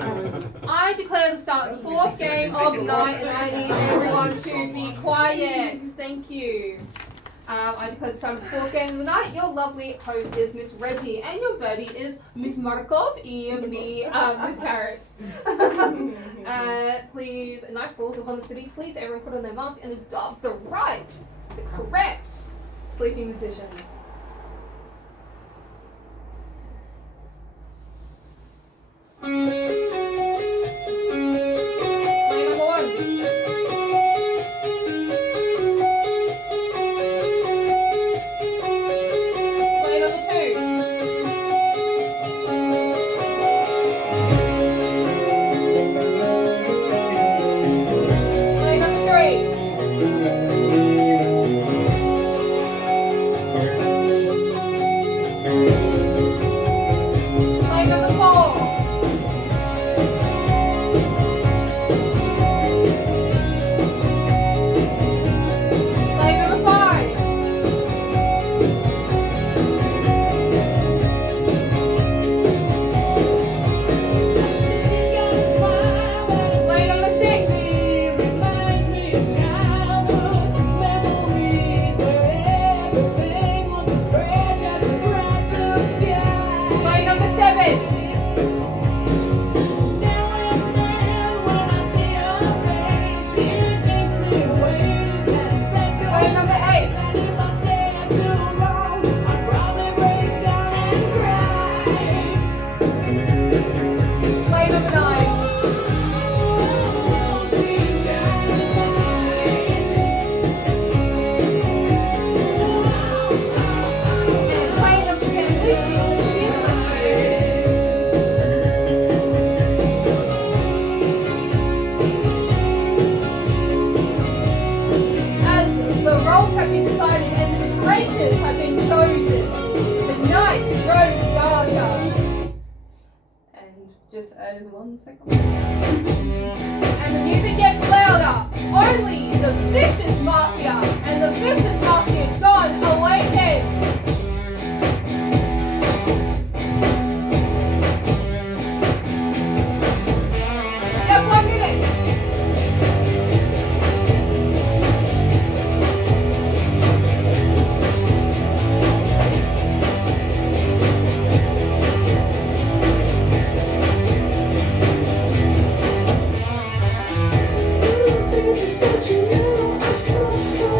I declare the start of the fourth game of the night, and I need everyone to be quiet. Thank you. I declare the start of the fourth game of the night. Your lovely host is Miss Reggie, and your birdie is Miss Markov and me, Miss Carrot. Please, night falls upon the city. Please, everyone put on their mask and adopt the correct sleeping position. Play number one. Play number two. Play number three. Play number four. Play number five. Play number six. Play number seven. Play number eight. Play number nine. And play number 10. As the roles have been decided and the traitors have been chosen, the night grows darker. And just add 1 second. And the music gets louder. Only the vicious Mafia and the vicious Mafia John awaken. Yeah, 1 minute. Don't you know I'm so far?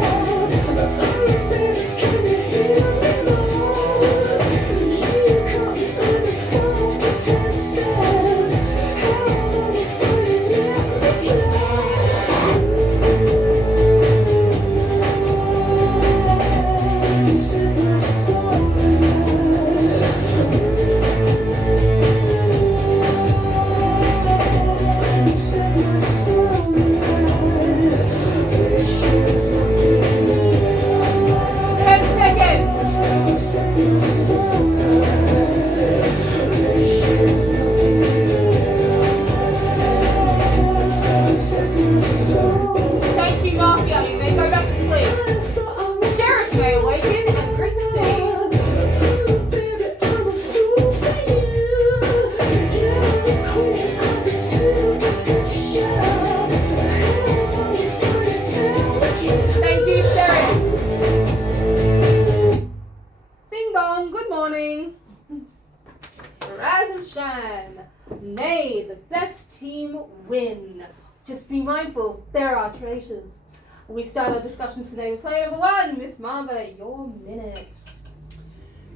Nay, the best team win. Just be mindful, there are traitors. We start our discussions today with player number one, Miss Marva, your minute.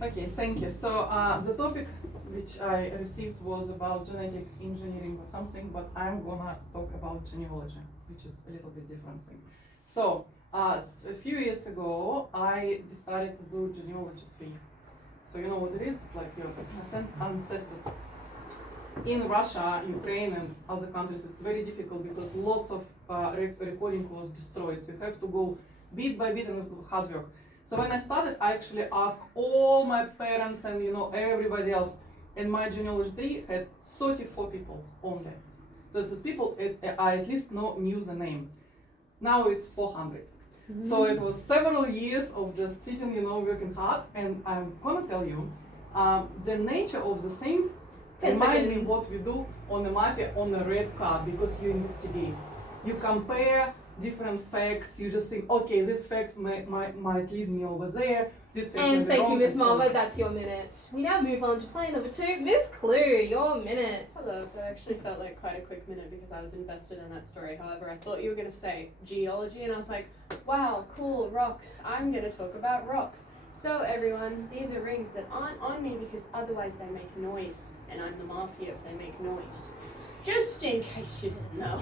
Okay, thank you. So the topic which I received was about genetic engineering or something, but I'm gonna talk about genealogy, which is a little bit different thing. So a few years ago, I decided to do genealogy tree. So you know what it is? It's like your ancestors. In Russia, Ukraine, and other countries, it's very difficult because lots of recording was destroyed. So you have to go bit by bit and hard work. So when I started, I actually asked all my parents and everybody else, and my genealogy tree had 34 people only. So these people I at least knew the name. Now it's 400. Mm-hmm. So it was several years of just sitting, working hard. And I'm gonna tell you, the nature of the thing 10 Remind me seconds. what we do on the Mafia on a red card because you investigate. You compare different facts. You just think, okay, this fact might lead me over there. This fact may And be thank you, wrong, Miss and so on. Marva. That's your minute. We now move on to player number 2, Miss Clue. Your minute. Hello, that actually felt like quite a quick minute because I was invested in that story. However, I thought you were going to say geology, and I was like, wow, cool, rocks. I'm going to talk about rocks. So, everyone, these are rings that aren't on me because otherwise they make noise, and I'm the Mafia if they make noise. Just in case you didn't know.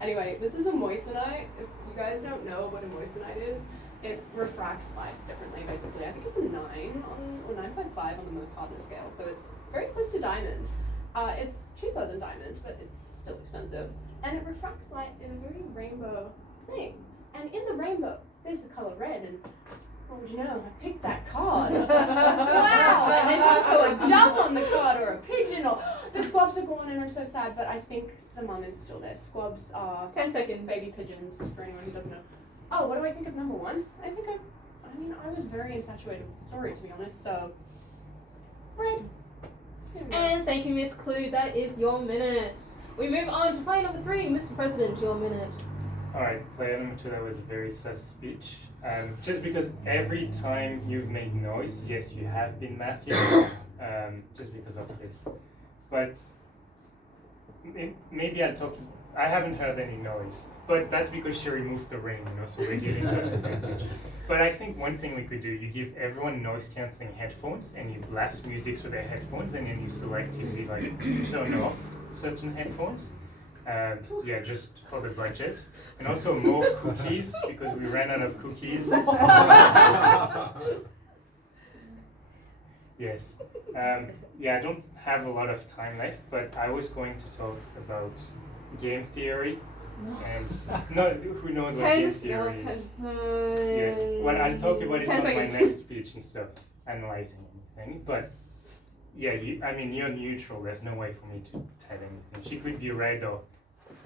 Anyway, this is a moissanite. If you guys don't know what a moissanite is, it refracts light differently, basically. I think it's a 9 or 9.5 on the most hardness scale, so it's very close to diamond. It's cheaper than diamond, but it's still expensive. And it refracts light in a very rainbow thing. And in the rainbow, there's the color red, and what would you know? I picked that card. Wow! And there's also a dove on the card, or a pigeon, or the squabs are gone, and I'm so sad, but I think the mum is still there. Squabs are 10 seconds. baby pigeons, for anyone who doesn't know. Oh, what do I think of number 1? I was very infatuated with the story, to be honest, so red. And thank you, Miss Clue. That is your minute. We move on to player number 3, Mr. President. Your minute. Alright, player number 2, that was a very sus speech. Just because every time you've made noise, yes, you have been Mafia, just because of this. But maybe I haven't heard any noise, but that's because she removed the ring, so we're getting that advantage. But I think one thing we could do, you give everyone noise cancelling headphones and you blast music through their headphones and then you selectively turn off certain headphones. Yeah, just for the budget. And also more cookies, because we ran out of cookies. Yes. Yeah, I don't have a lot of time left, but I was going to talk about game theory. And no, who knows what game theory is? Yes. Well, I'll talk about it 10 on my seconds. next speech instead of analyzing anything. But yeah, you're neutral. There's no way for me to tell anything. She could be red or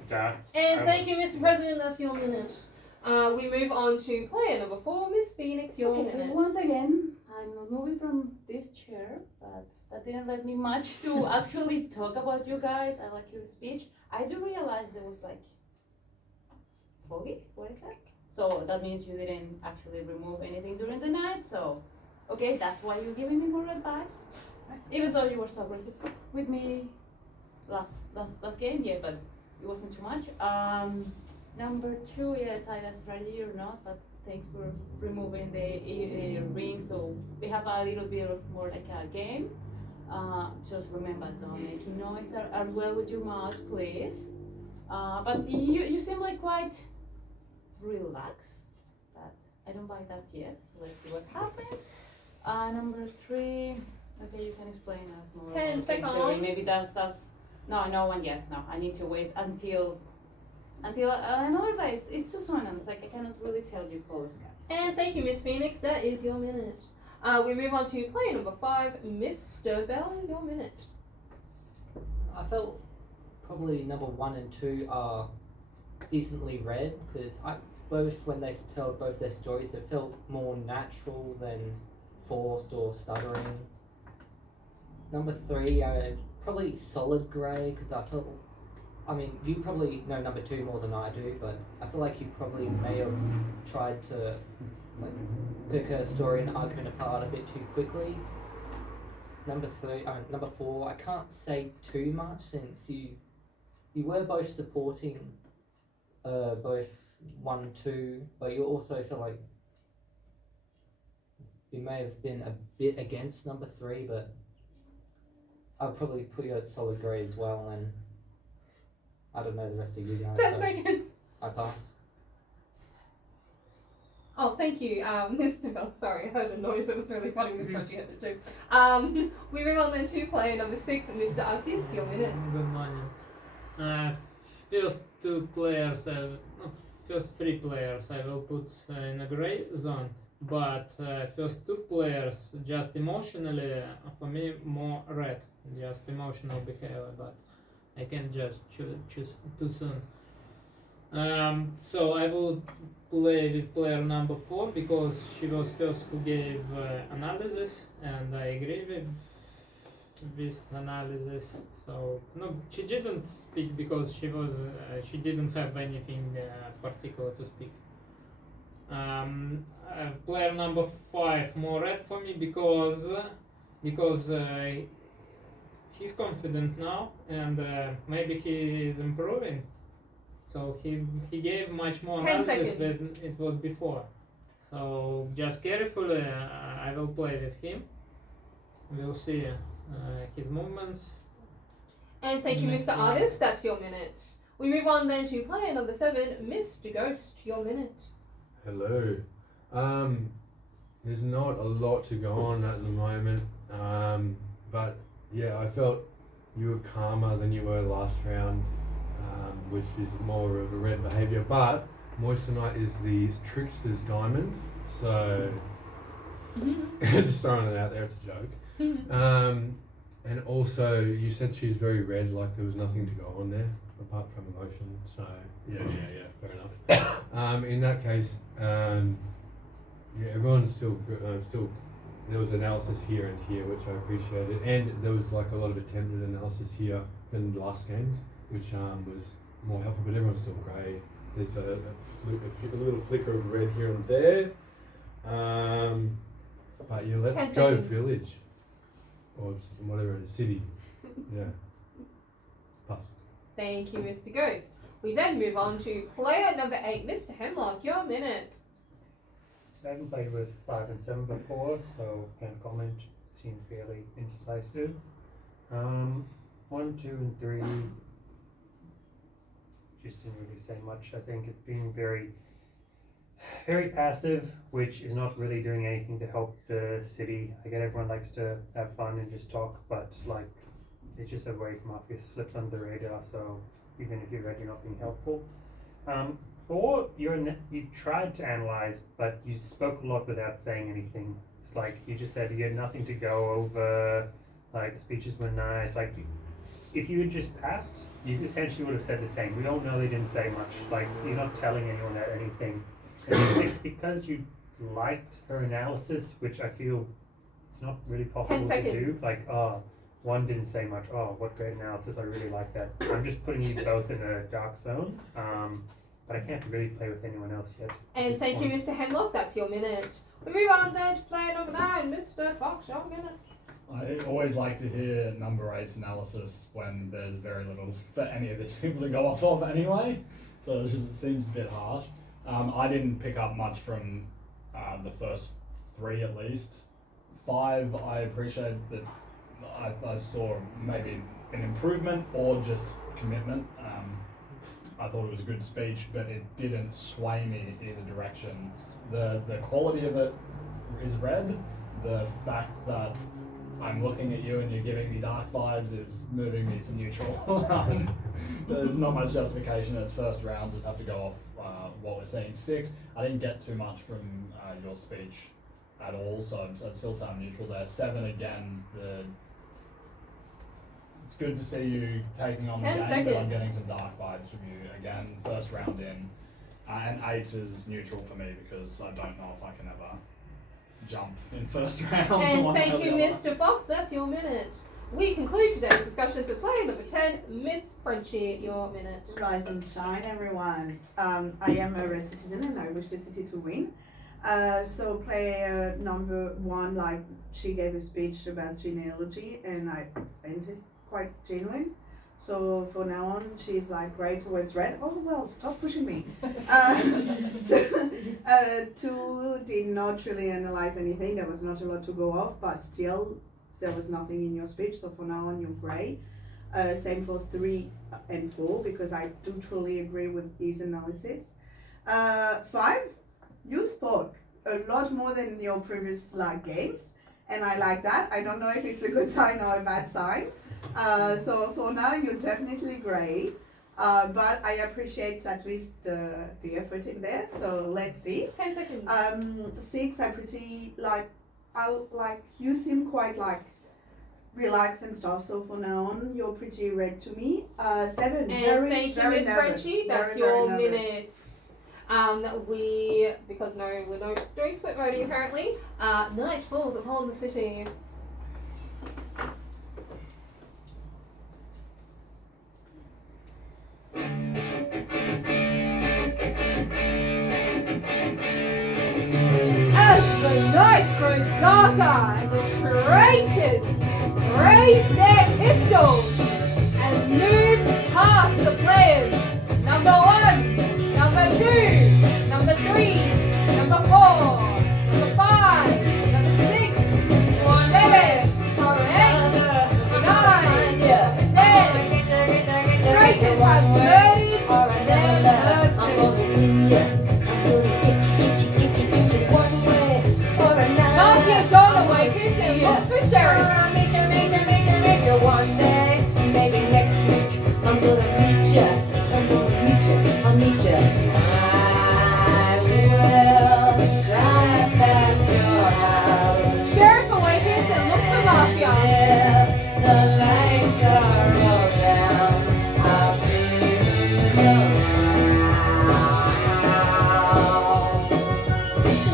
dark. And thank you, Mr. President. That's your minute. We move on to player number 4, Miss Phoenix. Your minute. Once again, I'm not moving from this chair, but that didn't let me much to actually talk about you guys. I like your speech. I do realize there was foggy. What is that? So that means you didn't actually remove anything during the night. So, okay, that's why you're giving me more red vibes. Even though you were so aggressive with me last game, yeah, but it wasn't too much. Number 2, yeah, it's either strategy or not, but thanks for removing the ring, so we have a little bit of more like a game. Just remember, don't make noise as well with your mouth, please. But you seem like quite relaxed, but I don't buy that yet, so let's see what happened. Number 3, okay, you can explain us more. 10 about game theory. seconds. Maybe that's no one yet. No, I need to wait until another day. It's too soon, and it's like I cannot really tell you colors, guys. And thank you, Miss Phoenix. That is your minute. We move on to player number 5, Mr. Bell. Your minute. I felt probably number 1 and 2 are decently read because both when they told both their stories, it felt more natural than forced or stuttering. Number 3, probably solid grey because I felt. I mean, you probably know number 2 more than I do, but I feel like you probably may have tried to pick her story and argument apart a bit too quickly. Number 4, I can't say too much since you were both supporting both 1, 2, but you also feel like you may have been a bit against number 3, but I'll probably put you at solid grey as well, and I don't know the rest of you guys, 10 so seconds. I pass. Oh, thank you, Mr. Bell. Sorry, I heard a noise. It was really funny. Miss Reggie heard it too. We move on then to player number 6, Mr. Artist. Your minute. Good morning. First 3 players I will put in a grey zone, but first 2 players just emotionally, for me, more red, just emotional behavior, but I can just choose too soon. So I will play with player number 4 because she was first who gave analysis, and I agree this analysis. So no, she didn't speak because she didn't have anything particular to speak. Player number 5 more red for me because he's confident now and maybe he is improving. So he gave much more 10 analysis seconds. than it was before. So just carefully, I will play with him. We'll see his movements. And thank you, Mr. Artist. That's your minute. We move on then to player number 7, Mr. Ghost. Your minute. Hello. There's not a lot to go on at the moment, but yeah, I felt you were calmer than you were last round, which is more of a red behaviour. But Moissanite is the trickster's diamond, so just throwing it out there, it's a joke. And also, you said she's very red, like there was nothing to go on there apart from emotion. So yeah, fair enough. In that case, yeah, everyone's still. There was analysis here and here, which I appreciated, and there was like a lot of attempted analysis here than the last games, which was more helpful. But everyone's still grey. There's a little flicker of red here and there. But yeah, let's 10 go seconds. village or whatever it is, city. Yeah. Pass. Thank you, Mr. Ghost. We then move on to player number 8, Mr. Hemlock. Your minute. So I haven't played with 5 and 7 before, so can't comment. Seem fairly indecisive. 1, 2, and 3 just didn't really say much. I think it's been very, very passive, which is not really doing anything to help the city. I get everyone likes to have fun and just talk, but like it's just a way for Mafia slips under the radar. So even if you're red, you're not being helpful. 4, you tried to analyze, but you spoke a lot without saying anything. It's like you just said you had nothing to go over. Like the speeches were nice. Like if you had just passed, you essentially would have said the same. We all know they didn't say much. Like you're not telling anyone anything. And it's because you liked her analysis, which I feel it's not really possible 10 to do. seconds. Like, one didn't say much. Oh, what great analysis! I really like that. I'm just putting you both in a dark zone. But I can't really play with anyone else yet. And thank you, Mr. Hemlock. That's your minute. We move on then to player number 9, Mr. Fox. Your minute. I always like to hear number 8's analysis when there's very little for any of these people to go off of anyway. So it seems a bit harsh. I didn't pick up much from the first 3 at least. 5, I appreciate that I saw maybe an improvement or just commitment. I thought it was a good speech, but it didn't sway me in either direction. The quality of it is red. The fact that I'm looking at you and you're giving me dark vibes is moving me to neutral. There's not much justification in its first round, just have to go off what we're seeing. 6, I didn't get too much from your speech at all, so I'd still say I'm neutral there. 7, again, it's good to see you taking on the 10 game, seconds. but I'm getting some dark vibes from you again, first round in. And 8 is neutral for me because I don't know if I can ever jump in first round. And thank you, Mr. Fox. That's your minute. We conclude today's discussions with player number 10, Miss Frenchie. Your minute. Rise and shine, everyone. I am a red citizen and I wish the city to win. So player number 1, like she gave a speech about genealogy and I found it quite genuine. So for now on, she's like great towards red. Oh well, stop pushing me. 2 did not really analyze anything. There was not a lot to go off, but still there was nothing in your speech. So for now on, you're great. Same for 3 and 4 because I do truly agree with his analysis. 5, you spoke a lot more than your previous games, and I like that. I don't know if it's a good sign or a bad sign. So for now, you're definitely great, but I appreciate at least the effort in there. So let's see. 10 seconds. 6, you seem quite relaxed and stuff. So for now on, you're pretty red to me. 7, And very, thank you, very Miss nervous. Frenchie. That's Very, your very nervous. minute. Because we're not doing split voting apparently. Night falls upon the city. night grows darker and the traitors raise their pistols and move past the players. Number 1, number 2, number 3, number 4, number 5, number 6, number 7, number 8, number 9, number 10. Traitors have murdered their person. Mafia Dog awakens and looks for sheriff. One day, maybe next week, I'm gonna meet ya. I'll meet ya. I will drive past your house. Sheriff awakens and looks for Mafia. The lights are all down. I'll see you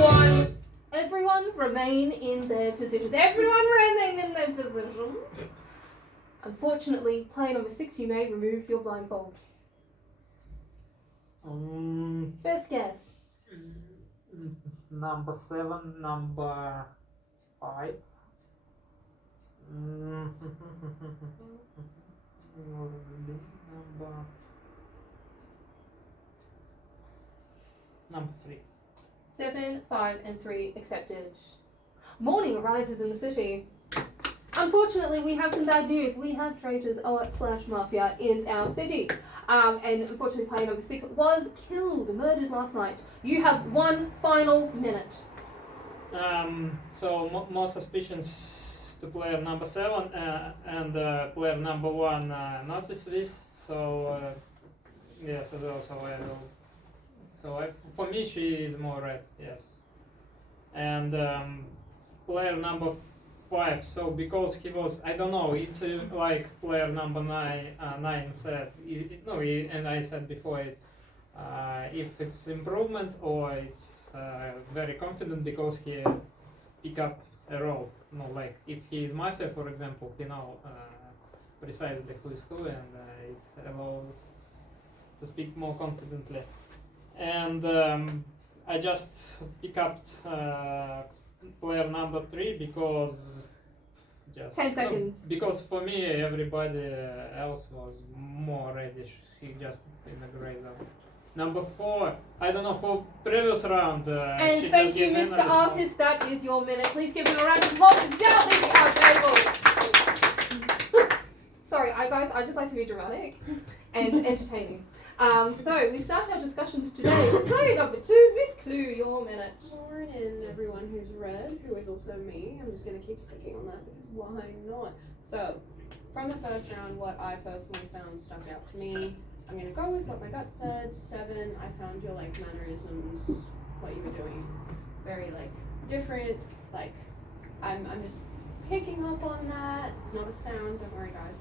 around. Everyone remain in their positions. Everyone remain in their positions. Unfortunately, player number 6, you may remove your blindfold. Best guess. Number 7, number 5. Number 3. 7, 5, and 3 accepted. Morning arises in the city. Unfortunately, we have some bad news. We have traitors / mafia in our city. And unfortunately, player number 6 was killed, murdered last night. You have 1 final minute. So more suspicions to player number 7 and player number 1 notice this. So yes, so I will. For me, she is more red. Yes. And player number 5. So because he was, I don't know. It's like player number 9 said. And I said before it. If it's improvement or it's very confident because he pick up a role. No, like if he is Mafia, for example, he know precisely who is who, and it allows to speak more confidently. And I just pick up player number 3 because just 10 seconds. Because for me everybody else was more reddish. He just in the gray zone. Number 4, I don't know, for previous round. And she thank just you, gave Mr. analysis. Artist. That is your minute. Please give him a round of applause. Get out of our table. Sorry, I just like to be dramatic and entertaining. So we start our discussions today with player number 2, Miss Clue. Your minute. Morning, everyone who's red, who is also me. I'm just going to keep sticking on that because why not? So, from the first round, what I personally found stuck out to me, I'm going to go with what my gut said. 7, I found your like mannerisms, what you were doing, very like different. Like, I'm just picking up on that. It's not a sound, don't worry, guys.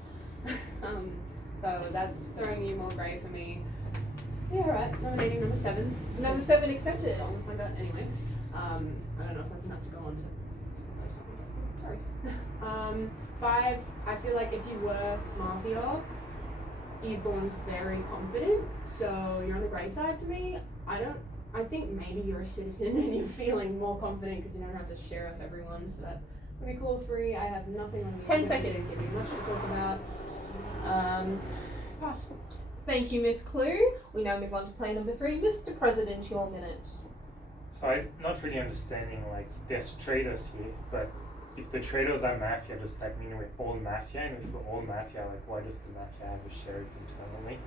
So that's throwing you more grey for me. Yeah, right. Nominating number 7. Number 7 accepted. Gone with my gut anyway. I don't know if that's enough to go on to. Sorry. 5. I feel like if you were Mafia, you've gone very confident, so you're on the grey side to me. I think maybe you're a citizen and you're feeling more confident because you don't have to sheriff everyone. So that's gonna be cool. 3. I have nothing on you. 10 I seconds. didn't give you much to talk about. Pass. Thank you, Miss Clue. We now move on to player number 3, Mr. President. Your minute. So I'm not really understanding, like, there's traitors here, but if the traitors are Mafia, does that mean we're all Mafia? And if we're all Mafia, like, why does the Mafia have a sheriff internally?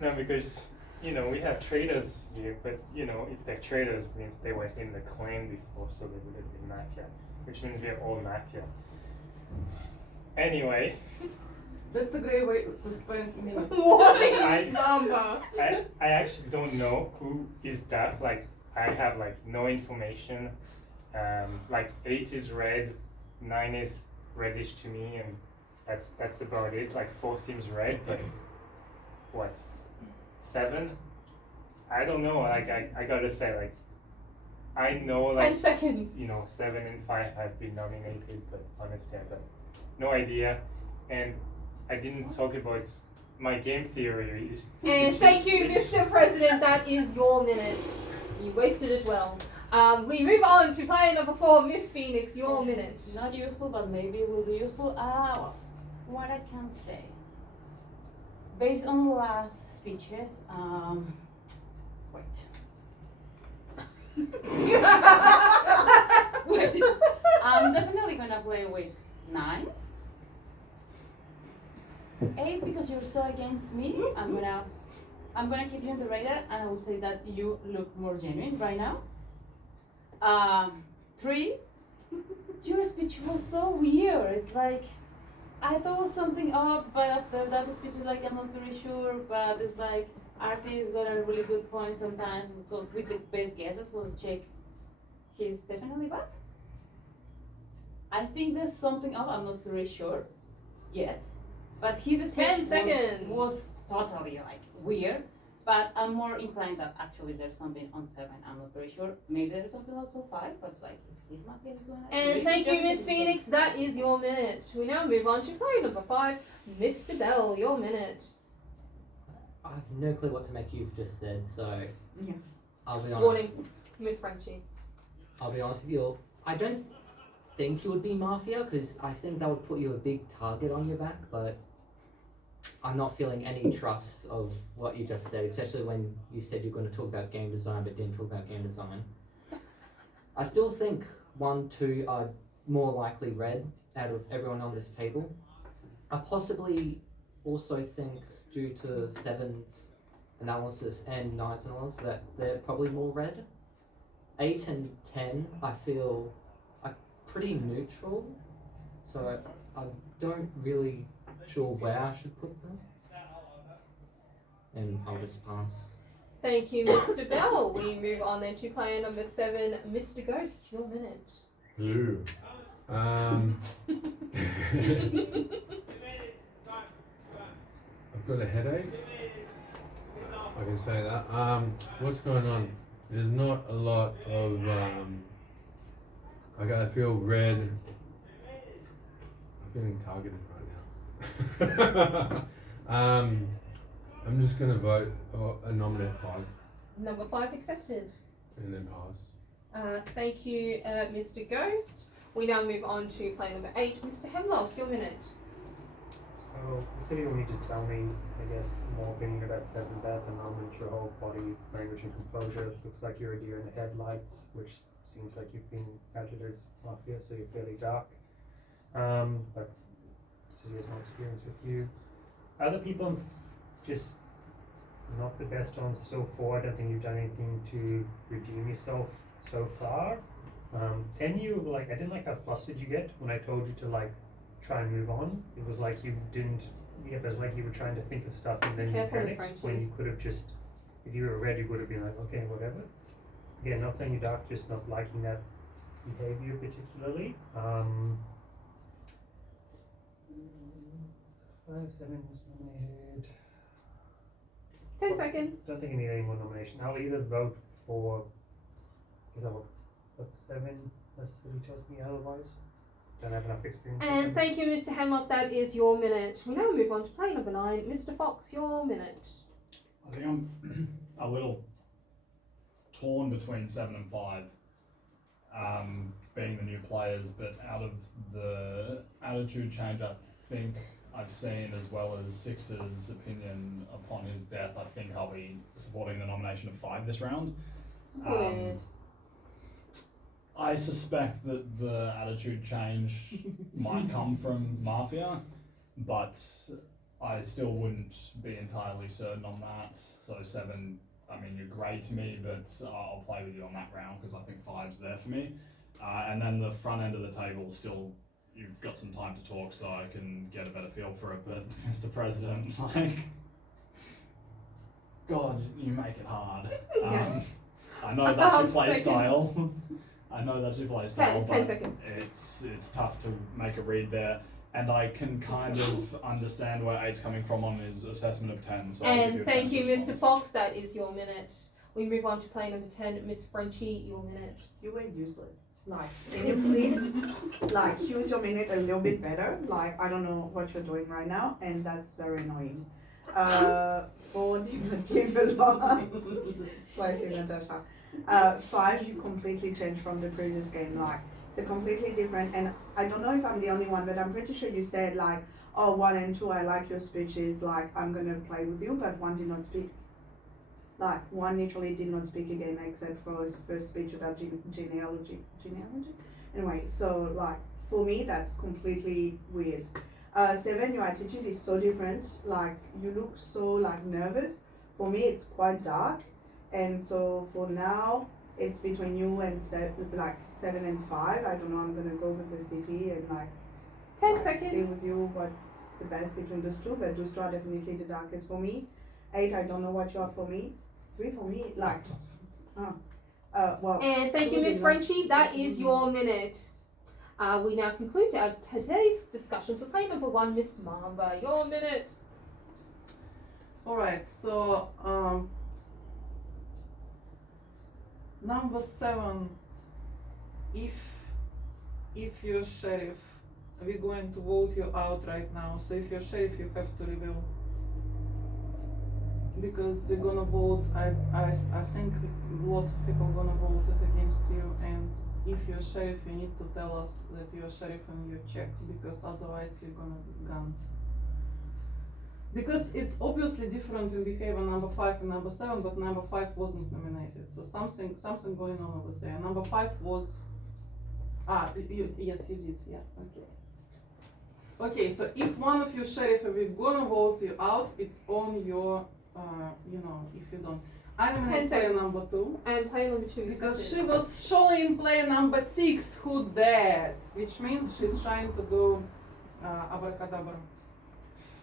No, because, we have traitors here, but, if they're traitors, it means they were in the clan before, so they would have been Mafia, which means we're all Mafia. Anyway. That's a great way to spend minutes. What is this number? I actually don't know who is that. Like, I have no information. 8 is red, 9 is reddish to me, and that's about it. 4 seems red, but what? 7? I don't know. I gotta say, I know 10 seconds. 7 and 5 have been nominated, but honestly I got no idea. And I didn't talk about my game theory. And thank you, Mr. President. That is your minute. You wasted it well. We move on to player number 4, Miss Phoenix, your minute. Not useful, but maybe it will be useful. What I can say. Based on the last speeches, wait. Wait. I'm definitely gonna play with 9. 8 because you're so against me. I'm gonna keep you on the radar, and I will say that you look more genuine right now. 3. Your speech was so weird. It's like I thought was something off, but after that the speech is like I'm not very sure. But it's like artist got a really good point sometimes with the best guesses. So let's check. He's definitely bad. I think there's something off. I'm not very sure yet. But his 10 speech seconds. was totally like weird. But I'm more inclined that actually there's something on 7. I'm not very sure. Maybe there's something also 5. But it's like if his Mafia is going to. And thank you, Miss Phoenix. That is your minute. We now move on to player number 5, Mr. Bell. Your minute. I have no clue what to make you've just said, so Yeah. I'll be honest. Warning, Miss Frenchie. I'll be honest with you. I don't think you would be Mafia because I think that would put you a big target on your back, but I'm not feeling any trust of what you just said, especially when you said you're going to talk about game design but didn't talk about game design. I still think 1, 2 are more likely red out of everyone on this table. I possibly also think due to 7's analysis and 9's analysis that they're probably more red. 8 and 10 I feel are pretty neutral, so I don't really sure where I should put them, and I'll just pass. Thank you, Mr. Bell. We move on then to player number 7, Mr. Ghost. Your minute. Hello. I've got a headache. I can say that. What's going on? There's not a lot of. I feel red. I'm feeling targeted right now. I'm just gonna vote a nominate 5 Number 5 accepted. and then pass. Thank you, Mr. Ghost. We now move on to player number 8, Mr. Hemlock. Your minute. So you said you'll need to tell me, I guess, more opinion about 7 at the moment. Your whole body language and composure looks like you're a deer in the headlights, which seems like you've been outed as Mafia, so you're fairly dark. But City has more experience with you. Other people, I'm just not the best on so far. I don't think you've done anything to redeem yourself so far. 10, you like, I didn't like how flustered you get when I told you to like try and move on. It was like you didn't. Yeah, but it's like you were trying to think of stuff and then you Careful, Miss panicked Frenchie. when you could have just. If you were red, you would have been like, okay, whatever. Yeah, not saying you're dark, just not liking that behavior particularly. 5, 7 is nominated. 10 seconds. Don't think I need any more nomination. I'll either vote for. Because I'll vote for 7 unless City tells me otherwise. Don't have enough experience. with And them. thank you, Mr. Hemlock. That is your minute. We now move on to player number 9, Mr. Fox. Your minute. I think I'm a little torn between 7 and 5, being the new players, but out of the attitude change I think I've seen, as well as 6's opinion upon his death, I think I'll be supporting the nomination of 5 this round. Supported. I suspect that the attitude change might come from Mafia, but I still wouldn't be entirely certain on that. So 7, I mean, you're great to me, but I'll play with you on that round because I think 5's there for me. And then the front end of the table, still, you've got some time to talk so I can get a better feel for it. But Mr. President, like, God, you make it hard. I know that's your play style. I know that's your play style, 10 but seconds. it's tough to make a read there. And I can kind of understand where 8's coming from on his assessment of 10. So I'll give you And a thank chance to you, respond. Mr. Fox. That is your minute. We move on to player number 10, Miss Frenchie. Your minute. You were useless. Like, can you please, like, use your minute a little bit better? Like, I don't know what you're doing right now, and that's very annoying. 4 did not give a lot. Slicing Natasha. 5 you completely changed from the previous game. Like it's a completely different. And I don't know if I'm the only one, but I'm pretty sure you said like, oh 1 and 2 I like your speeches. Like I'm gonna play with you, but 1 did not speak. Like 1 literally did not speak again except for his first speech about genealogy. Anyway, so like for me that's completely weird. 7, your attitude is so different. Like you look so like nervous. For me it's quite dark, and so for now it's between you and 7 and 5. I don't know. I'm gonna go with the city and like 10 seconds. see with you what's the best between those two. But those two are definitely the darkest for me. 8, I don't know what you are for me. 3 for me, like, well. And thank you, 2 Miss did not- Frenchie. That is your minute. We now conclude our today's discussion. So play number 1, Miss Mamba, your minute. Alright, so number 7, if you're sheriff, we're going to vote you out right now. So if you're sheriff, you have to reveal. Because we're gonna vote, I think lots of people gonna vote it against you, and if you're sheriff, you need to tell us that you're sheriff and you check, because otherwise you're gonna be gone. Because it's obviously different in behavior number 5 and number 7, but number 5 wasn't nominated, so something going on over there. Number 5 was, yes you did, yeah, okay. Okay, so if one of you sheriff, we're gonna vote you out, it's on your if you don't. I nominate player number 2. And player number 2 is because she Cynthia. was showing player number 6 who dead, which means she's trying to do abracadabra.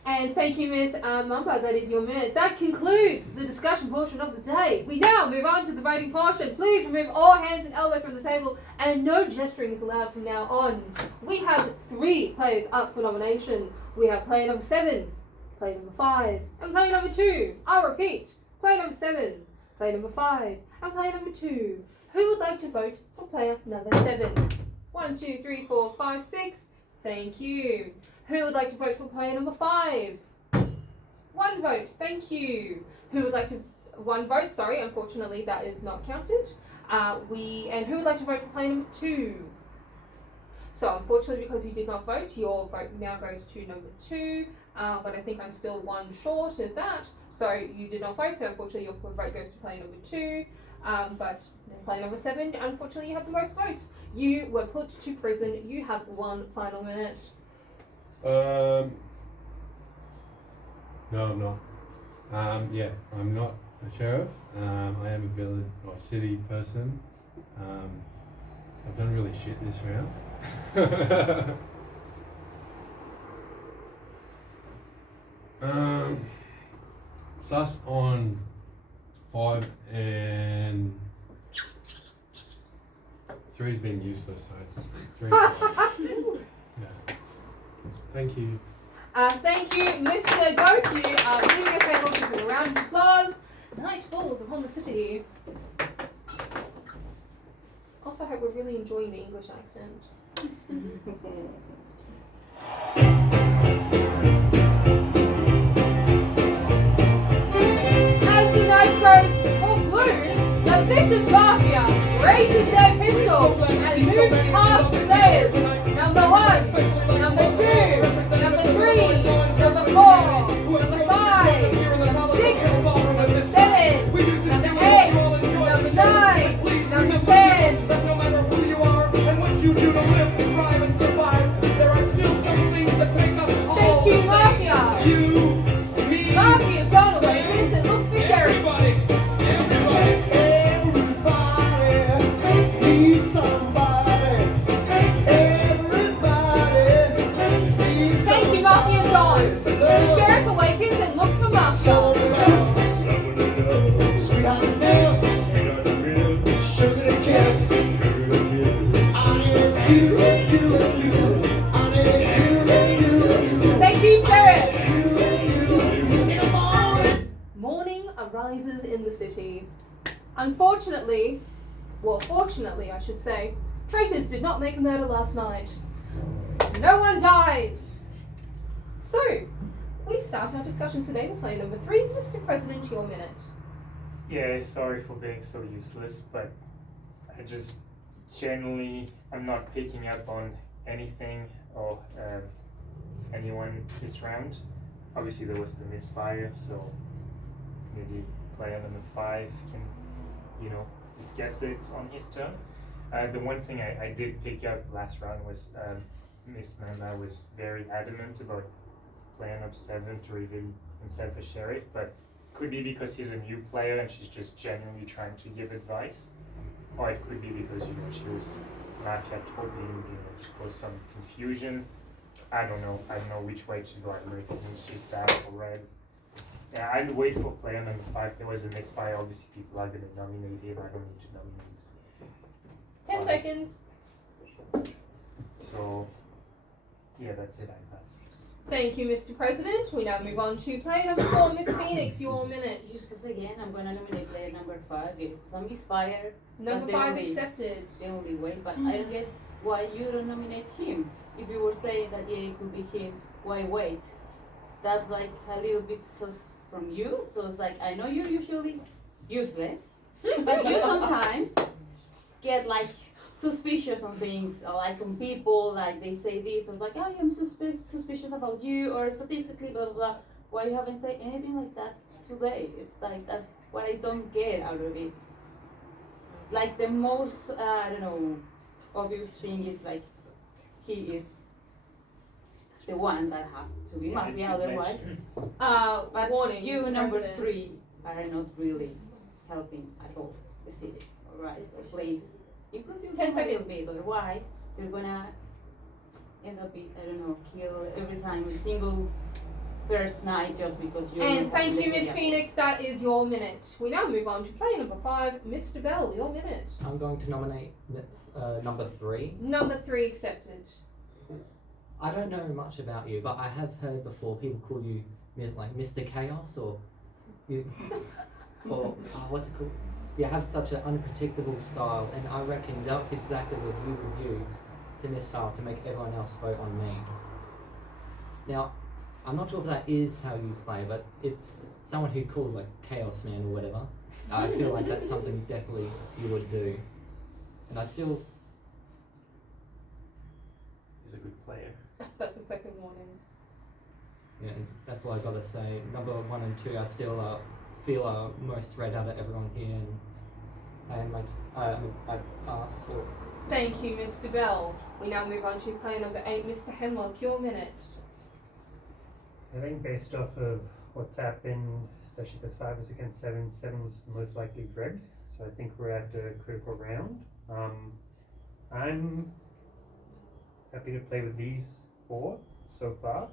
And thank you, Miss Mamba. That is your minute. That concludes the discussion portion of the day. We now move on to the voting portion. Please remove all hands and elbows from the table, and no gesturing is allowed from now on. We have 3 players up for nomination. We have player number 7, player number 5, and player number 2. I'll repeat. Player number 7, player number 5, and player number 2. Who would like to vote for player number 7? 1, 2, 3, 4, 5, 6. Thank you. Who would like to vote for player number 5? 1 vote. Thank you. Who would like to 1 vote? Sorry, unfortunately that is not counted. And who would like to vote for player number 2? So unfortunately, because you did not vote, your vote now goes to number 2. But I think I'm still 1 short of that. So you did not vote, so unfortunately your vote goes to player number 2. But player number 7, unfortunately you have the most votes. You were put to prison. You have 1 final minute. No, I'm not. I'm not a sheriff. I am a village or city person. I've done really shit this round. Sus on 5 and 3's been useless, so it's 3. Yeah. Thank you. Thank you, Mr. Ghost. You are leaving us able to give a round of applause. Night falls upon the city. Also, I hope we're really enjoying the English accent. As the night grows more blue, the vicious Mafia raises their pistol and moves past the players. Number 1, number 2, number 3, number 4, number 5, number 6, number 7, number 8, number 9, number 10. But no matter who you are and what you do to live, thrive, and survive, there are still some things that make us all Thank you, the same. Mafia. You, me, Mafia, Donald awakens and looks for sheriff. everybody needs somebody. Everybody needs Thank you, Mafia John. The sheriff awakens and looks for Mafia. sweetheart dance, sugar to kiss. I need you and you and you. I need you and you and you. Thank you, sheriff. You and you in the morning. Morning arises in the city. Unfortunately, well, fortunately, I should say, traitors did not make a murder last night. No one died. So, we start our discussion today. We'll play number 3, Mr. President, your minute. Yeah, sorry for being so useless, but I just generally I'm not picking up on anything or anyone this round. Obviously there was the misfire, so maybe player number 5 can, you know, discuss it on his turn. The one thing I did pick up last round was Miss Mama was very adamant about player number 7 to reveal himself as sheriff, but could be because he's a new player and she's just genuinely trying to give advice, or it could be because, you know, she was Mafia totally, you know, to cause some confusion. I don't know which way to go. I don't know if it means she's dark or red. Yeah, I'd wait for player number 5. There was a misfire. Obviously, people are going to nominate him. I don't need to nominate. 10 seconds. So, yeah, that's it. I pass. Thank you, Mr. President. We now move on to player number 4, Miss Phoenix, your minute. Just again, I'm gonna nominate player number 5. If some misfire, Number that's the 5 only- accepted. the only way. But I don't get why you don't nominate him. If you were saying that yeah, it could be him, why wait? That's like a little bit sus from you. So it's like I know you're usually useless, but you sometimes get like suspicious on things, or like on people, like they say this, or it's like, oh, I'm suspicious about you, or statistically, blah blah blah. Why you haven't said anything like that today? It's like that's what I don't get out of it. Like the most, I don't know, obvious thing is like he is the one that have to be Mafia, otherwise. But Warning, you Mr. number President. 3 are not really helping at all the city. Alright, so please improve your 10 game a little seconds. bit, otherwise you're gonna end up being, I don't know, kill every time a single first night just because you're And not thank you, in the Miss city. Phoenix. That is your minute. We now move on to player number 5, Mr. Bell, your minute. I'm going to nominate number 3. Number 3 accepted. I don't know much about you, but I have heard before people call you like Mr. Chaos, or you, or what's it called? You have such an unpredictable style, and I reckon that's exactly what you would use to misstyle to make everyone else vote on me. Now, I'm not sure if that is how you play, but if someone who called like Chaos Man or whatever, I feel like that's something definitely you would do. And I still, He's a good player. That's a second warning. yeah, and that's what I gotta say. Number 1 and 2, I still feel most read out of everyone here, and I pass. So Thank you, Mr. Bell. We now move on to player number 8, Mr. Hemlock, your minute. I think based off of what's happened, especially because 5 was against 7, 7 was the most likely red. So I think we're at a critical round. I'm happy to play with these 4 so far.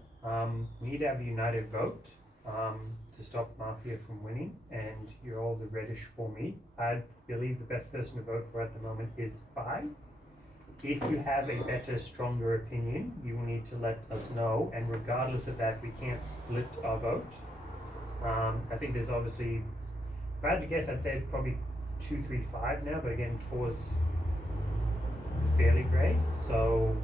We need to have a united vote to stop Mafia from winning, and you're all the reddish for me. I believe the best person to vote for at the moment is 5. If you have a better, stronger opinion, you will need to let us know, and regardless of that, we can't split our vote. I think there's obviously, if I had to guess, I'd say it's probably 2, 3, 5 now, but again, 4's fairly great, so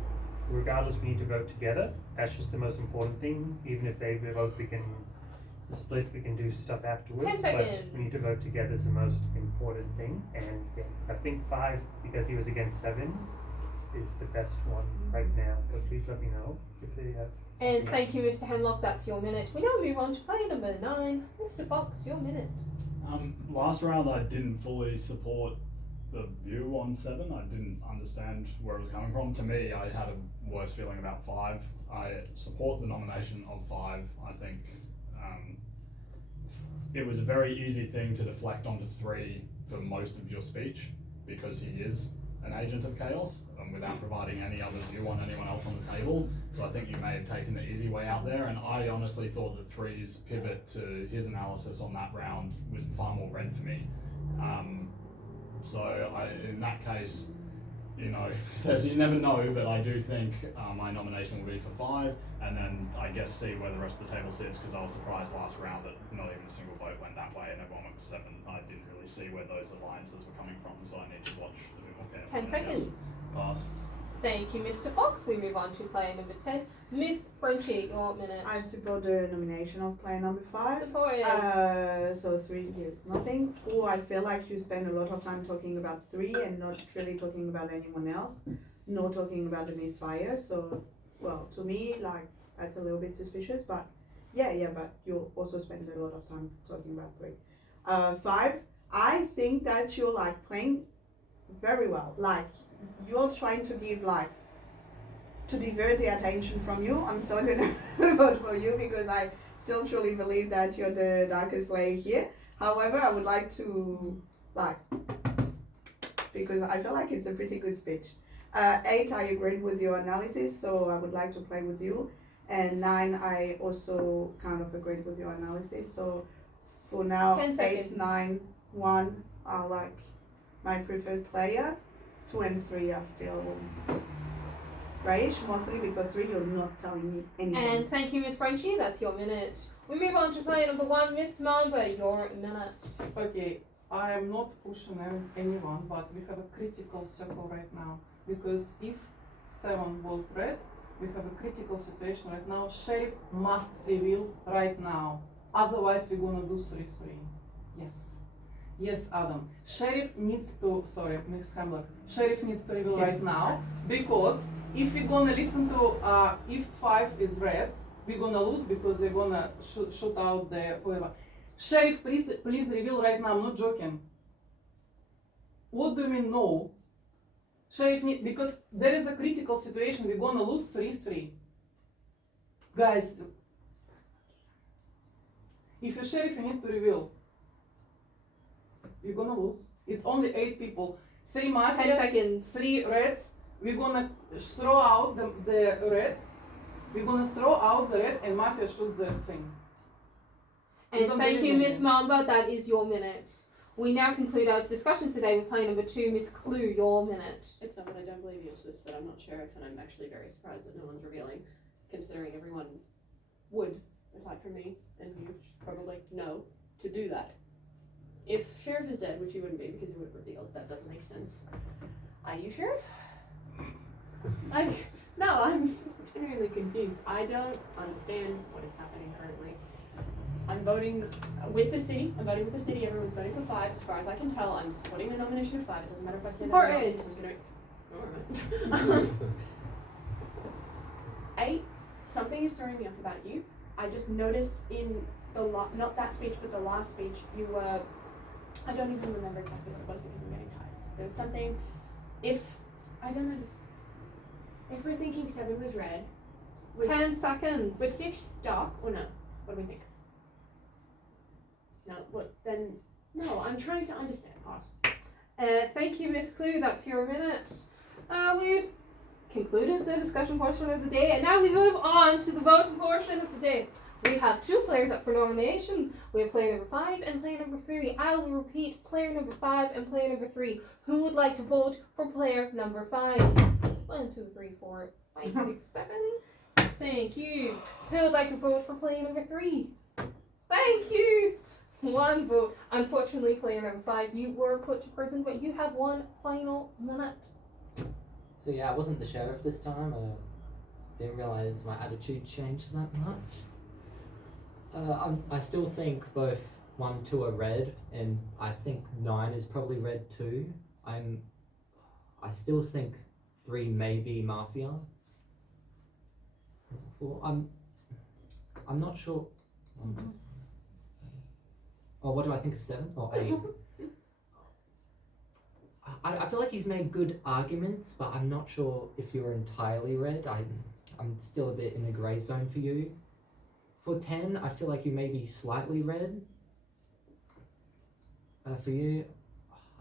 regardless, we need to vote together. That's just the most important thing. Even if they vote, we can split, we can do stuff afterwards, 10 but seconds. we need to vote together is the most important thing. And yeah, I think 5, because he was against 7, is the best one right now, but please let me know if they have. And something thank else. you, Mr. Hemlock. That's your minute. We now move on to player number 9, Mr. Fox, your minute. Last round I didn't fully support the view on 7. I didn't understand where it was coming from. To me, I had a worse feeling about 5. I support the nomination of 5. I think it was a very easy thing to deflect onto 3 for most of your speech, because he is an agent of chaos, without providing any other view on anyone else on the table. So I think you may have taken the easy way out there, and I honestly thought that 3's pivot to his analysis on that round was far more red for me. In that case, you know, you never know, but I do think my nomination will be for 5, and then I guess see where the rest of the table sits, because I was surprised last round that not even a single vote went that way and everyone went for 7. I didn't really see where those alliances were coming from, so I need to watch a bit more carefully. 10 seconds. Pass. Thank you, Mr. Fox. We move on to player number 10. Miss Frenchie, your minute. I support the nomination of player number 5. The four is. So 3 gives nothing. 4, I feel like you spend a lot of time talking about 3 and not really talking about anyone else. No talking about the misfire. So, well, to me, like, that's a little bit suspicious. But yeah, but you also spend a lot of time talking about 3. 5, I think that you're like playing very well. Like, you're trying to give like to divert the attention from you. I'm still gonna vote for you because I still truly believe that you're the darkest player here. However, I would like to like, because I feel like it's a pretty good speech. 8, I agreed with your analysis, so I would like to play with you. And 9, I also kind of agreed with your analysis. So for now, 10 8, seconds. 9, 1 are like my preferred player. 2 and 3 are still grayish, mostly because 3 you're not telling me anything. And thank you, Miss Frenchie. That's your minute. We move on to player number 1, Miss Mamba. Your minute. Okay, I am not pushing anyone, but we have a critical circle right now. Because if 7 was red, we have a critical situation right now. Sheriff must reveal right now. Otherwise, we're gonna do 3-3. Yes. Yes, Adam. Sheriff needs to, sorry, Miss Hamlock. Sheriff needs to reveal right now, because if we're gonna listen to if 5 is red, we're gonna lose because they're gonna shoot out the whoever. Sheriff, please reveal right now. I'm not joking. What do you mean no? Sheriff because there is a critical situation. We're gonna lose 3-3. Guys, if you're sheriff, you need to reveal. You're gonna lose. It's only 8 people. Say Mafia, 10 seconds. 3 reds. We're gonna throw out the red. We're gonna throw out the red and Mafia shoot the thing. And don't thank believe you, me. Miss Mamba. That is your minute. We now conclude our discussion today with player number 2, Miss Clue. Your minute. It's not that I don't believe you, it's just that I'm not sheriff, and I'm actually very surprised that no one's revealing, considering everyone would, aside from me, and you probably know, to do that. If sheriff is dead, which he wouldn't be because he would have revealed, that doesn't make sense. Are you sheriff? Like, no, I'm genuinely confused. I don't understand what is happening currently. I'm voting with the city. I'm voting with the city. Everyone's voting for 5. As far as I can tell, I'm supporting the nomination of 5. It doesn't matter if I say that or not. Support I'm gonna... 8, something is throwing me off about you. I just noticed in the not that speech, but the last speech, you were... I don't even remember exactly what it was because I'm getting tired. There was something... I don't know, if we're thinking 7 was red... Was 10 seconds. Was 6 dark or no? What do we think? No, what then? No, I'm trying to understand. Pass. Thank you, Miss Clue. That's your minute. We've concluded the discussion portion of the day, and now we move on to the voting portion of the day. We have 2 players up for nomination. We have player number 5 and player number 3. I will repeat player number 5 and player number 3. Who would like to vote for player number 5? 1, 2, 3, 4, 5, 6, 7. Thank you. Who would like to vote for player number 3? Thank you. 1 vote. Unfortunately, player number 5, you were put to prison, but you have 1 final minute. So yeah, I wasn't the sheriff this time. I didn't realise my attitude changed that much. I still think both 1, 2 are red, and I think 9 is probably red too. I still think 3 may be Mafia. 4, I'm not sure. Oh, what do I think of 7 or 8? I feel like he's made good arguments, but I'm not sure if you're entirely red. I'm still a bit in the grey zone for you. For 10, I feel like you may be slightly red. For you,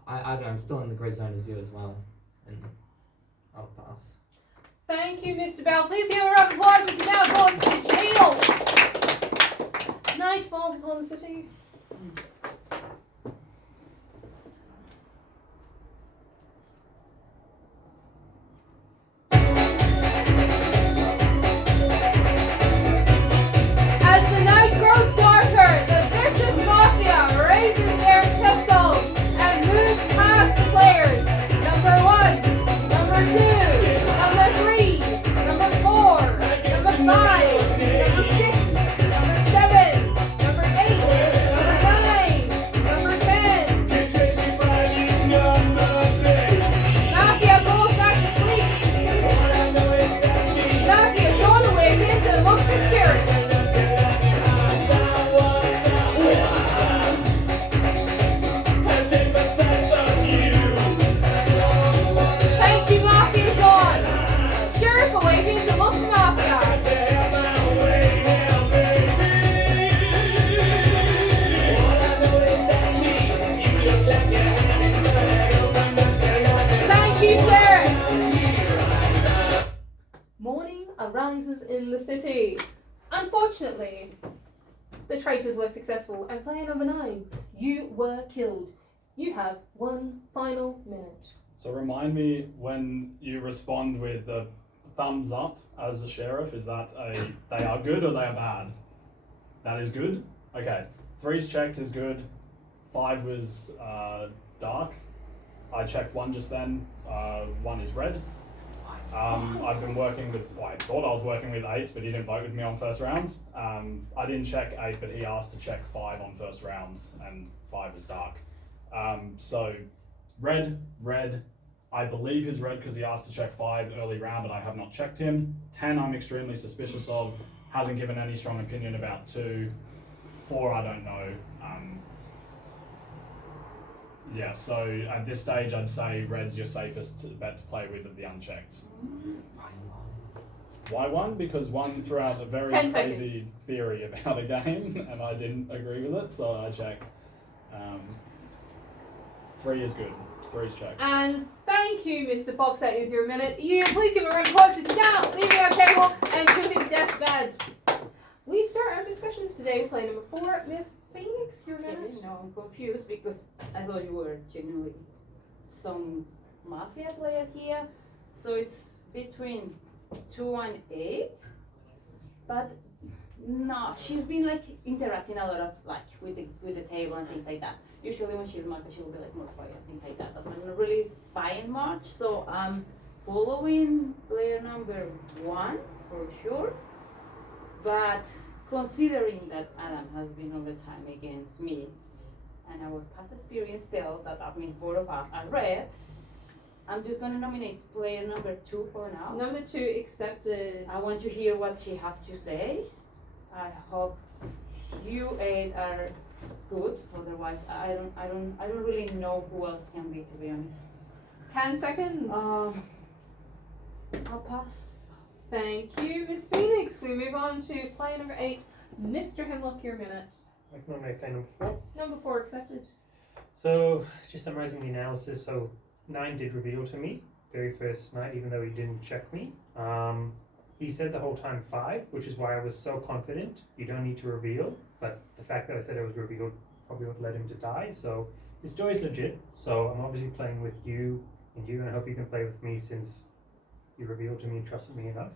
I don't know, I'm still in the grey zone as you as well. And I'll pass. Thank you, Mr. Bell. Please give a round of applause as he now goes to jail. Night falls upon the city. As the night grows darker, the vicious Mafia raises their pistols and moves past the players. Number 1, number 2, number The traitors were successful, and player number 9, you were killed. You have 1 final minute. So remind me, when you respond with a thumbs up as a sheriff, is that they are good or they are bad? That is good? Okay. 3's checked is good. 5 was dark. I checked 1 just then. 1 is red. I've been working with, well, I thought I was working with 8, but he didn't vote with me on first rounds. I didn't check 8, but he asked to check 5 on first rounds, and 5 was dark. So red, I believe he's red because he asked to check 5 early round, but I have not checked him. 10 I'm extremely suspicious of, hasn't given any strong opinion about 2. 4 I don't know. Yeah, so at this stage I'd say red's your safest bet to play with of the unchecked. Why 1? Because 1 threw out a very 10 crazy seconds. theory about a game and I didn't agree with it, so I checked. 3 is good. 3's checked. And thank you, Mr. Fox. That is your minute. You please give a round of applause to down, leaving our table, and to his death badge. We start our discussions today with play number 4, Miss Phoenix. Your Okay, minute. no, I'm confused because I thought you were genuinely some Mafia player here. So it's between 2 and 8. But no, she's been like interacting a lot of like with the table and things like that. Usually when she's Mafia, she will be like more quiet, things like that. That's why I'm not really buying much. So I'm following player number 1 for sure. But considering that Adam has been all the time against me, and our past experience tell that means both of us are red, I'm just gonna nominate player number 2 for now. Number 2 accepted. I want to hear what she have to say. I hope you 8 are good. Otherwise, I don't really know who else can be, to be honest. 10 seconds. I'll pass. Thank you, Miss Phoenix. We move on to play number 8, Mr. Hemlock. Your minute. I can nominate play number 4. Number 4 accepted. So, just summarizing the analysis, so 9 did reveal to me, very first night, even though he didn't check me. He said the whole time 5, which is why I was so confident. You don't need to reveal, but the fact that I said it was revealed probably would led him to die. So his story's legit. So I'm obviously playing with you, and I hope you can play with me since you revealed to me and trusted me enough.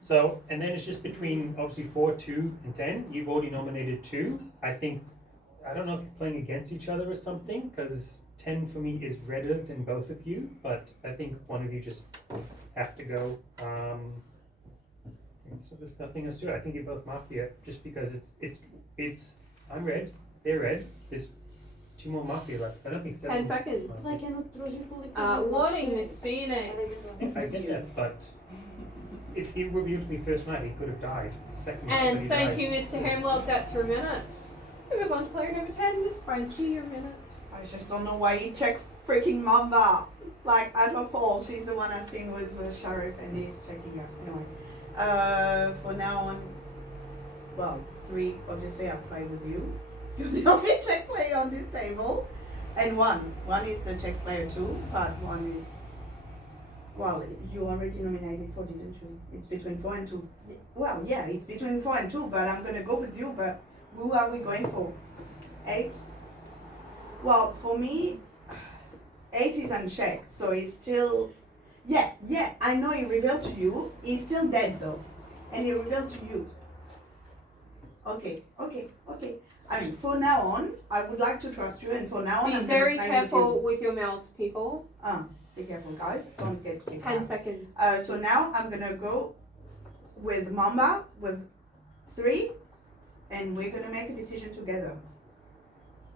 So, and then it's just between obviously 4, 2, and 10. You've already nominated 2. I don't know if you're playing against each other or something, because 10 for me is redder than both of you, but I think one of you just have to go. So there's nothing else to it. I think you're both Mafia, just because it's I'm red, they're red. There's 2 more Mafia left. I don't think 7. 10 seconds. It's like I cannot trust you fully. Warning, Miss Phoenix. I get that, but if he revealed me first night, he could have died. Second night, And he thank died. you, Mr. Hemlock. That's your minute. We move on to player number 10, Miss Frenchie. Your minute. I just don't know why you check freaking Mamba. Like, out of all, she's the one asking who's the sheriff and he's checking her. Anyway, for now on, well, 3, obviously I play with you. You're the only check player on this table. And 1 is the check player too, but 1 is, well, you already nominated 4, didn't you? It's between 4 and 2. Well, yeah, it's between 4 and 2, but I'm gonna go with you, but who are we going for? 8? Well, for me, 8 is unchecked, so he's still, yeah, I know he revealed to you, he's still dead though, and he revealed to you. Okay. I mean, for now on, I would like to trust you, and for now on, Be I'm very gonna play careful with your mouth, people. Be careful, guys, don't get kicked 10 out. seconds. So now I'm gonna go with Mamba with 3, and we're gonna make a decision together.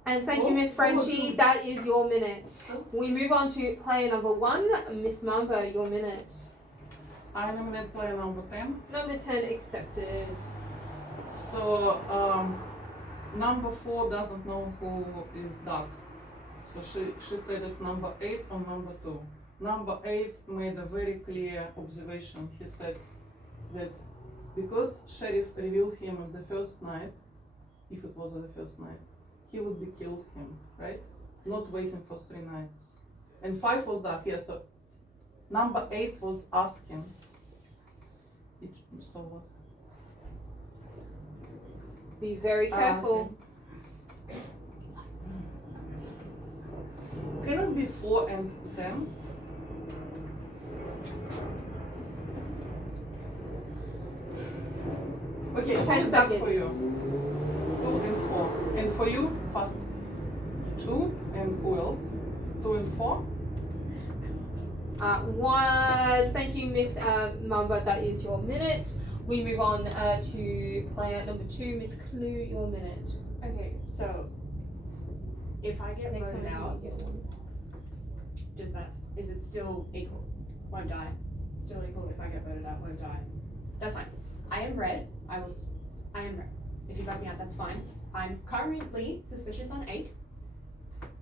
And thank you, Miss Frenchie. That is your minute. We move on to player number 1, Miss Mamba. Your minute. I nominate player number 10. Number 10 accepted. So number 4 doesn't know who is Doug. So she said it's number 8 or number 2. Number 8 made a very clear observation. He said that because Sheriff revealed him on the first night, if it was on the first night, he would be killed him, right? Not waiting for 3 nights. And 5 was Doug, yeah, so number 8 was asking. So what? Be very careful. Can it be 4 and 10? Okay, 10 10 seconds for you. seconds. 2 and 4. And for you, fast. 2 and who else? 2 and 4. Thank you, Miss Mamba. That is your minute. We move on to player number 2, Miss Clue. Your minute. Okay, so if I get Next voted time out, you get one. is it still equal? Won't die. Still equal if I get voted out, won't die. That's fine. I am red. I am red. If you vote me out, that's fine. I'm currently suspicious on 8.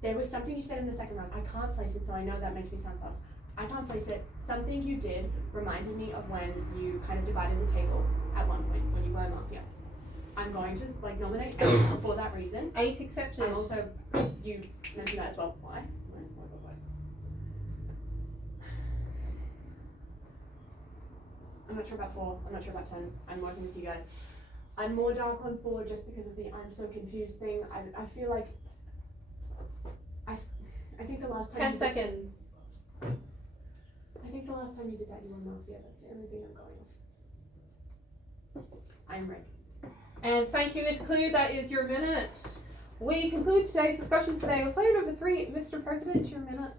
There was something you said in the second round. I can't place it, so I know that makes me sound sus. I can't place it. Something you did reminded me of when you kind of divided the table at one point when you were Mafia. I'm going to nominate 8 for that reason. 8 accepted. And also, you mentioned that as well. Why? I'm not sure about 4. I'm not sure about 10. I'm working with you guys. I'm more dark on 4 just because of the I'm so confused thing. I feel like I think the last time 10 seconds. I think the last time you did that you were Mafia. That's the only thing I'm going with. I'm ready. And thank you, Miss Clue. That is your minute. We conclude today's discussions today with player number 3, Mr. President. Your minute.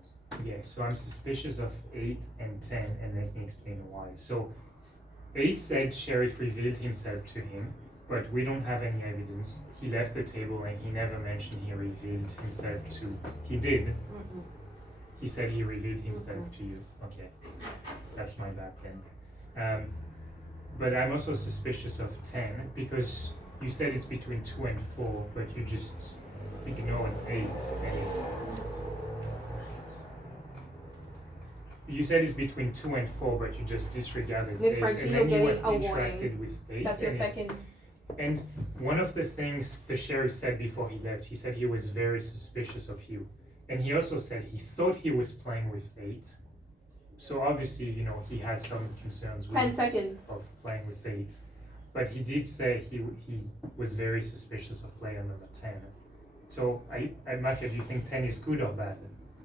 Yeah, so I'm suspicious of 8 and 10, and let me explain why. So 8 said Sheriff revealed himself to him, but we don't have any evidence. He left the table and he never mentioned he revealed himself to. He did. He said he revealed himself to you. Okay, that's my bad then. But I'm also suspicious of 10 because you said it's between 2 and 4, but you just ignored 8, and it's. You said it's between 2 and 4, but you just disregarded Miss 8, Franchi, and you're then you getting a interacted warning. with 8. That's your and second. And one of the things the sheriff said before he left, he said he was very suspicious of you. And he also said he thought he was playing with 8. So obviously, he had some concerns 10 seconds. of playing with 8. But he did say he was very suspicious of player number 10. So, Mafia, do you think 10 is good or bad?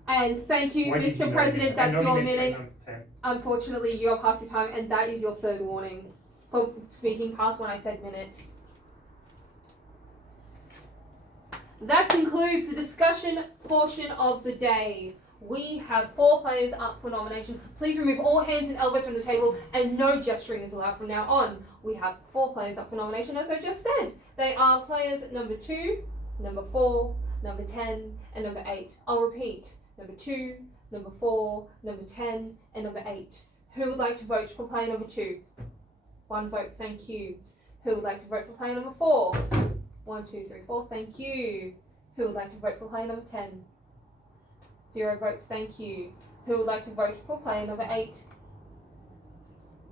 And thank you, Why did Mr. you President. nominate- That's your nominate minute. player number 10? Unfortunately, you are past your time, and that is your third warning for speaking past when I said minute. That concludes the discussion portion of the day. We have 4 players up for nomination. Please remove all hands and elbows from the table, and no gesturing is allowed from now on. We have 4 players up for nomination, as I just said. They are players number 2, number 4, number 10, and number 8. I'll repeat. Number 2, number 4, number 10, and number 8. Who would like to vote for player number 2? 1 vote, thank you. Who would like to vote for player number 4? 1, 2, 3, 4, thank you. Who would like to vote for player number 10? 0 votes, thank you. Who would like to vote for player number 8?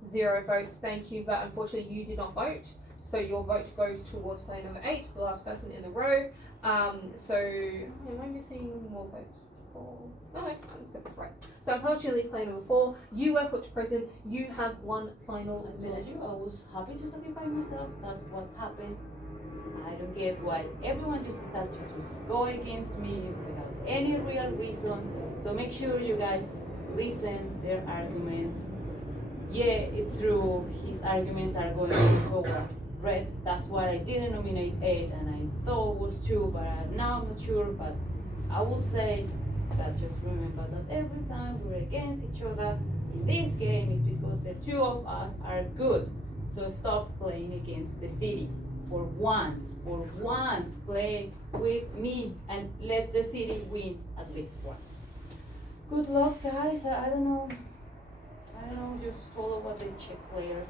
0 votes, thank you, but unfortunately you did not vote. So your vote goes towards player number 8, the last person in the row. Am I missing more votes? 4? No, that's right. So unfortunately, player number 4, you were put to prison. You have 1 final I minute. told you I was happy to sacrifice myself. That's what happened. I don't get why everyone just starts to just go against me without any real reason. So make sure you guys listen their arguments. Yeah, it's true. His arguments are going towards red. That's why I didn't nominate 8, and I thought it was 2, but now I'm not sure. But I will say that just remember that every time we're against each other in this game is because the 2 of us are good. So stop playing against the city. For once, play with me and let the city win at least once. Good luck, guys. I don't know, just follow what the Czech players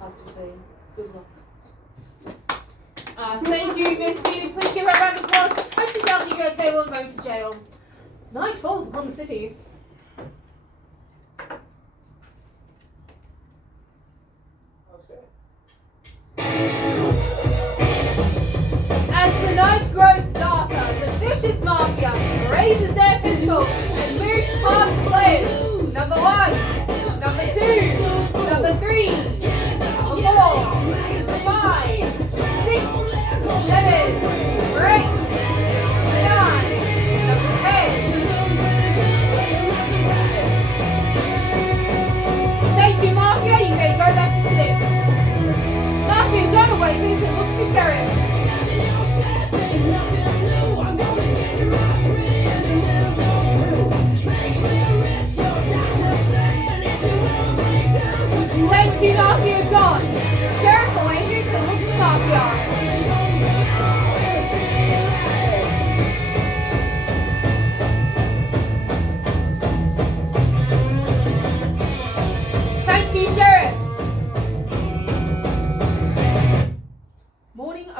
have to say. Good luck. Thank you, Miss Venus. Please give her a round of applause. And she's out leaving her table and going to jail. Night falls upon the city. As the night grows darker, the vicious Mafia raises their pistol and moves past the players. Number 1, number 2, number 3, number 4, number 5, 6,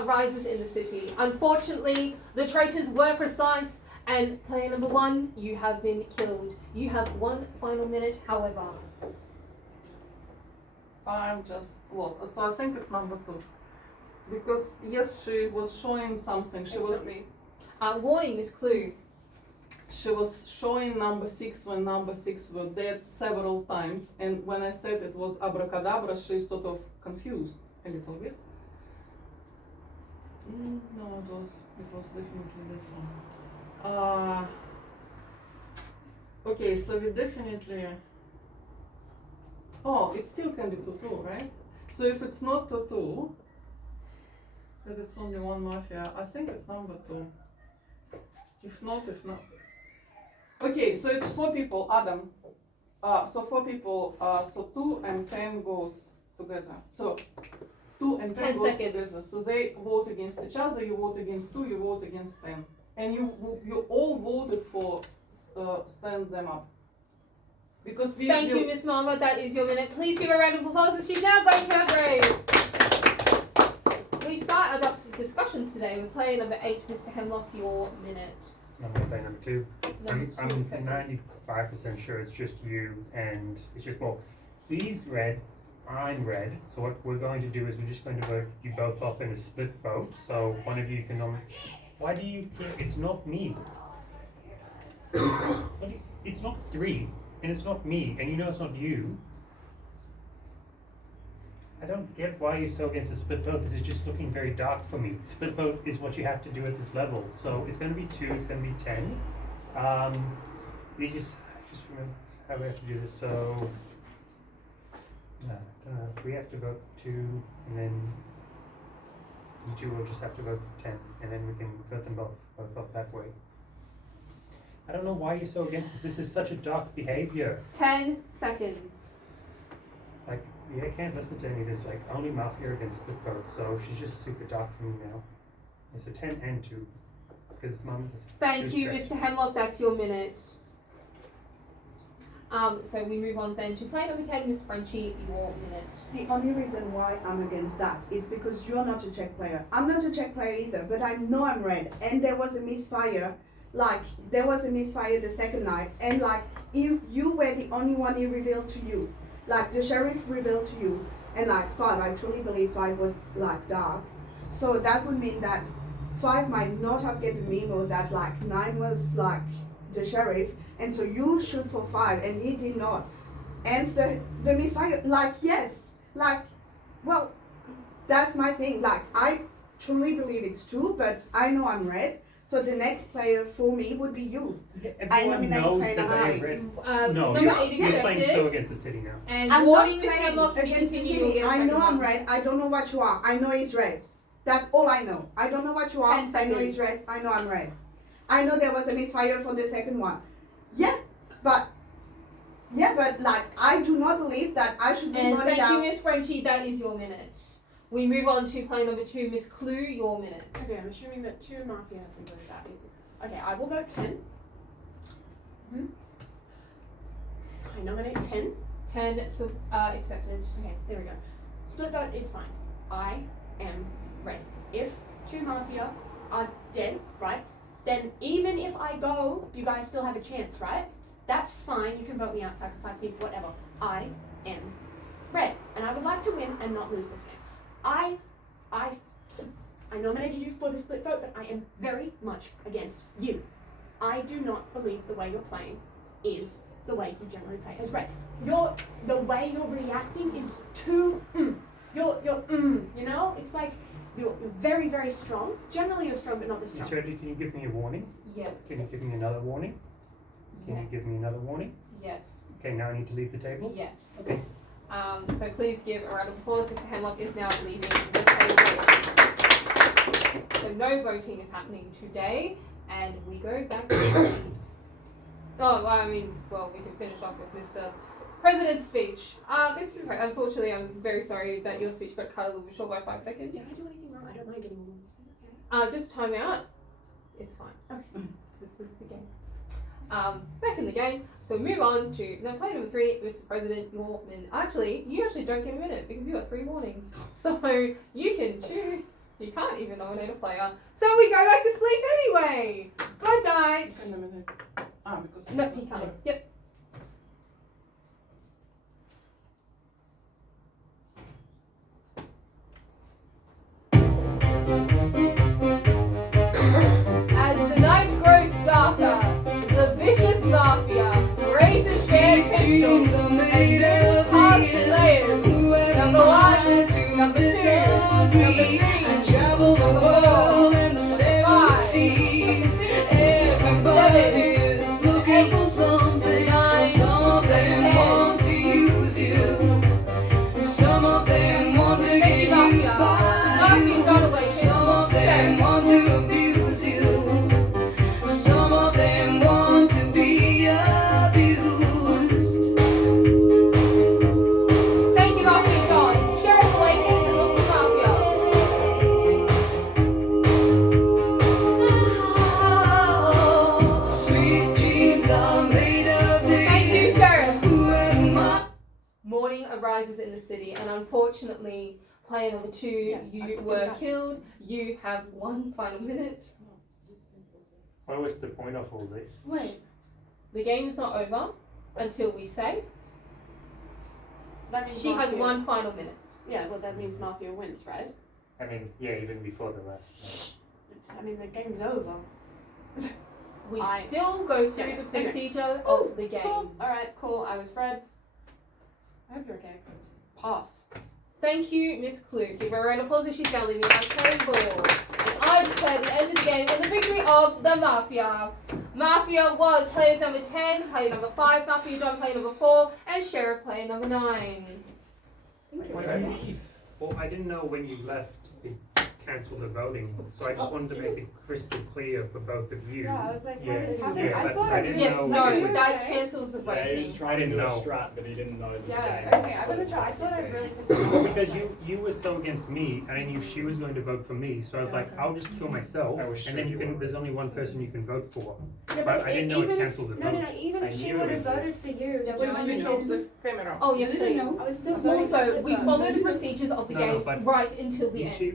arises in the city. Unfortunately, the traitors were precise, and player number 1, you have been killed. You have 1 final minute, however. I'm just what? So I think it's number 2, because yes, she was showing something. She It's was not me. Warning, Miss Clue. she was showing number 6 when number 6 were dead several times, and when I said it was abracadabra, she sort of confused a little bit. No, it was definitely this one. Okay, so we definitely. Oh, it still can be 2-2, right? So if it's not 2-2, but it's only one mafia, I think it's number 2. If not. Okay, so it's 4 people, Adam. So 4 people, so 2 and 10 goes together. So 2 and 10 goes together. So they vote against each other, you vote against 2, you vote against 10. And you all voted for stand them up. Because we Thank you, Miss Mama. That is your minute. Please give her a round of applause as she's now going to her grave. We start our discussions today with player number 8, Mr. Hemlock, your minute. I'm gonna play number 2. Number 2 I'm accepted. 95% sure it's just you, and it's just, well, he's red, I'm red, so what we're going to do is we're just going to vote you both off in a split vote, so one of you can why do you care? It's not me. It's not 3, and it's not me, and you know it's not you. I don't get why you're so against a split vote. This is just looking very dark for me. Split vote is what you have to do at this level. So it's going to be 2, it's going to be 10. We just remember how we have to do this. So we have to vote for 2, and then you 2 will just have to vote for 10, and then we can vote them both off that way. I don't know why you're so against this. This is such a dark behavior. 10 seconds. Like, I can't listen to any of this. Like, only Mafia against split votes, so she's just super dark for me now. It's a 10 and 2. Because Mum is. Thank you, Mr. Hemlock. That's your minute. So we move on then to player number 10, Miss Frenchie, your minute. The only reason why I'm against that is because you're not a Czech player. I'm not a Czech player either, but I know I'm red. And there was a misfire. Like, there was a misfire the second night. And, like, if you were the only one he revealed to you, like, the sheriff revealed to you, and, like, 5, I truly believe 5 was, like, dark. So that would mean that 5 might not have get the memo that, like, 9 was, like, the sheriff. And so you shoot for 5, and he did not. And the misfire, like, yes. Like, well, that's my thing. Like, I truly believe it's true, but I know I'm red. So the next player for me would be you. I Everyone nominate knows player that number they're 8. red. No, number 8 you're is playing so accepted. against the city now. And I'm warning, not Mr. playing Hemlock, if you against the continue, you'll city. get a I second know I'm one. red. I don't know what you are. I know he's red. That's all I know. I don't know what you are. 10 I know he's seconds. red. I know I'm red. I know there was a misfire for the second one. Yeah, but like, I do not believe that I should be And voted thank you, out. Miss Frenchie. That is your minute. We move on to player number 2, Miss Clue, your minute. Okay, I'm assuming that 2 Mafia have been voted out. Okay, I will vote 10. I nominate 10. 10 accepted. Okay, there we go. Split vote is fine. I am red. If 2 Mafia are dead, right, then even if I go, you guys still have a chance, right? That's fine. You can vote me out, sacrifice me, whatever. I am red, and I would like to win and not lose this game. I nominated you for the split vote, but I am very much against you. I do not believe the way you're playing is the way you generally play as red. The way you're reacting is too You're you know? It's like you're very, very strong. Generally you're strong, but not this strong. Miss Reggie, can you give me a warning? Yes. Can you give me another warning? Can you give me another warning? Yes. Okay, now I need to leave the table? Yes. Okay. So please give a round of applause. Mr. Hemlock is now leaving the table. So no voting is happening today, and we go back to the... Oh, well, I mean, well, we can finish off with Mr. President's speech. Unfortunately, I'm very sorry that your speech got cut a little bit short by 5 seconds. Did I do anything wrong? I don't mind getting one. Just time out. It's fine. Okay. This is the game. Back in the game. So move on to player number 3, Mr. President. Your minute. Actually, you actually don't get a minute because you got 3 warnings. So you can choose He can't even nominate a player. So we go back to sleep anyway. Good night. Because No, he can't. Yep. As the night grows darker, the vicious Mafia raises their pistols and moves past players. Number 1, number 2, number 3, Travel the number 4, world and the number seven 5, seas. number 6, Everybody 7, is looking for something. 9, Some of them 10. want to use you. Some of them want to Thank you, get used Mafia. by Mafia you. got away. Some of them want to abuse you. Some of them want to be abused. Thank you, Mafia John. Sheriff Lakers and also Mafia. Sweet dreams are made of this. Thank you, Sheriff. Who am I? Morning arises in the city, and unfortunately, player number 2, you were killed. You have 1 final minute. What was the point of all this? Wait. The game is not over until we say. That means She has Mafia- 1 final minute. Yeah, well, that means Mafia wins, right? I mean, yeah, even before the last. I mean, the game's over. We I- still go through Yeah, the okay. procedure Oh, of the game. Cool. Alright, cool. I was Fred. I hope you're okay. Pass. Thank you, Miss Clue. Give her a round of applause if she's going to leave me on the table. And I declare the end of the game and the victory of the Mafia. Mafia was players number 10, player number 5, Mafia John player number 4, and Sheriff player number 9. Well, I didn't know when you left it cancelled the voting, so I just wanted to make it crystal clear for both of you. Yeah, I was like, what Yeah, is happening? yeah, I but thought I I didn't really Yes, know no, when you were- that cancels the Yeah, he was voting. trying to do a No. strat, but he didn't know the Yeah, game. okay, I wasn't sure. I thought I'd really pissed Well, off. because you were so against me, and I knew she was going to vote for me, so I was like, I'll just kill myself, I was and then sure you you can. were. There's only one person you can vote for. Yeah, But I didn't know it even if- cancelled the No, vote. even I if she knew it would have was voted for you, Yeah, would but have switch off been. the camera. Oh, yes, please. I was still voting Also, we Slipper. follow the procedures of the No, no, game but right until the You end. two